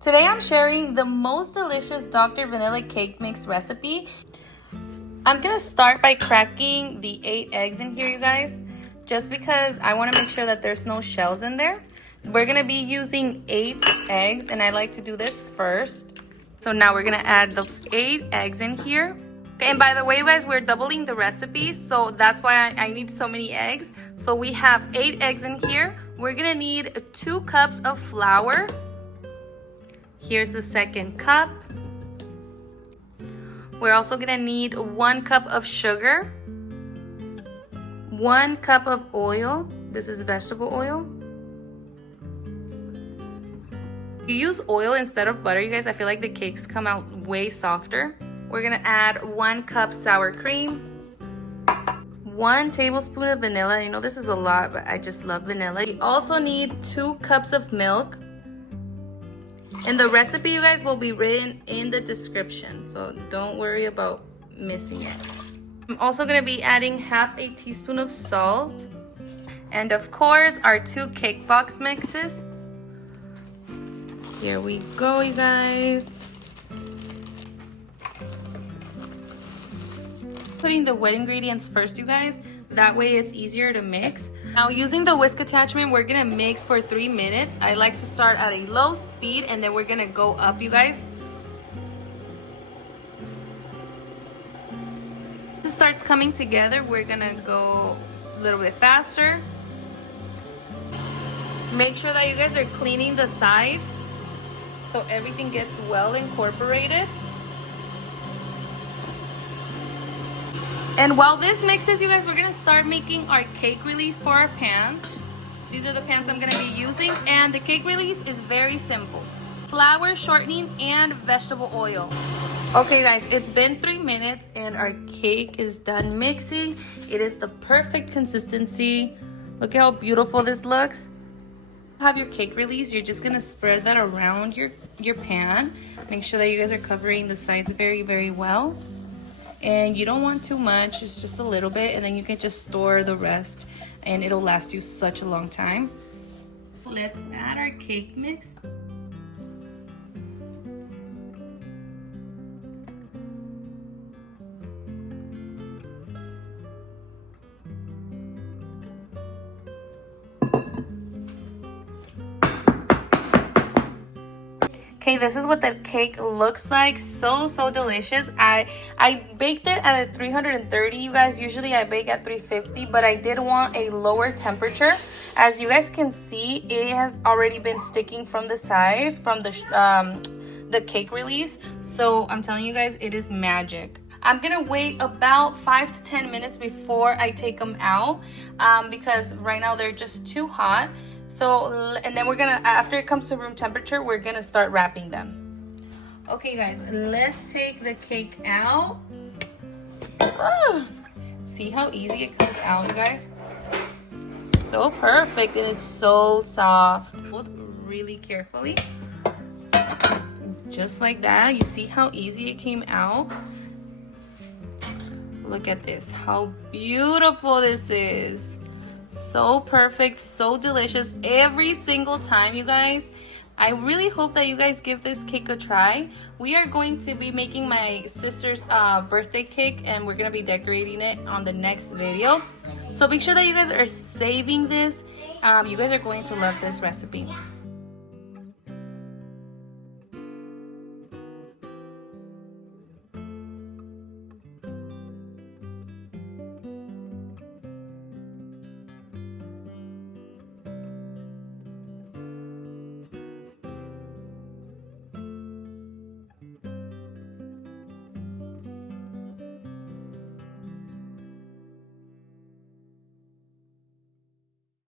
Today I'm sharing the most delicious Dr. Vanilla cake mix recipe. I'm gonna start by cracking the 8 eggs in here, you guys, just because I want to make sure that there's no shells in there. We're gonna be using 8 eggs, and I like to do this first. So now we're gonna add the 8 eggs in here. Okay, and by the way, you guys, we're doubling the recipe, so that's why I need so many eggs. So we have 8 eggs in here. We're gonna need 2 cups of flour. Here's the second cup. We're also gonna need 1 cup of sugar, 1 cup of oil. This is vegetable oil. You use oil instead of butter, you guys. I feel like the cakes come out way softer. We're gonna add 1 cup sour cream, 1 tablespoon of vanilla. I know this is a lot, but I just love vanilla. You also need 2 cups of milk. And the recipe, you guys, will be written in the description, so don't worry about missing it. I'm also gonna be adding half a teaspoon of salt. And of course, our 2 cake box mixes. Here we go, you guys. Putting the wet ingredients first, you guys. That way it's easier to mix. Now, using the whisk attachment, we're gonna mix for 3 minutes. I like to start at a low speed and then we're gonna go up, you guys. As it starts coming together, we're gonna go a little bit faster. Make sure that you guys are cleaning the sides so everything gets well incorporated. And while this mixes, you guys, we're gonna start making our cake release for our pans. These are the pans I'm gonna be using, and the cake release is very simple. Flour, shortening, and vegetable oil. Okay guys, it's been 3 minutes and our cake is done mixing. It is the perfect consistency. Look at how beautiful this looks. Have your cake release, you're just gonna spread that around your pan. Make sure that you guys are covering the sides very, very well. And you don't want too much, it's just a little bit, and then you can just store the rest and it'll last you such a long time. Let's add our cake mix. Okay, this is what the cake looks like. So delicious. I baked it at a 330, you guys. Usually I bake at 350, but I did want a lower temperature. As you guys can see, it has already been sticking from the sides from the cake release. So I'm telling you guys, it is magic. I'm gonna wait about 5 to 10 minutes before I take them out because right now they're just too hot. So, and then we're gonna, after it comes to room temperature, we're gonna start wrapping them. Okay guys, let's take the cake out. See how easy it comes out, you guys? So perfect, and it's so soft. Hold really carefully. Just like that. You see how easy it came out? Look at this, how beautiful this is. So perfect, so delicious every single time, you guys. I really hope that you guys give this cake a try. We are going to be making my sister's birthday cake, and we're gonna be decorating it on the next video. So make sure that you guys are saving this. You guys are going to love this recipe.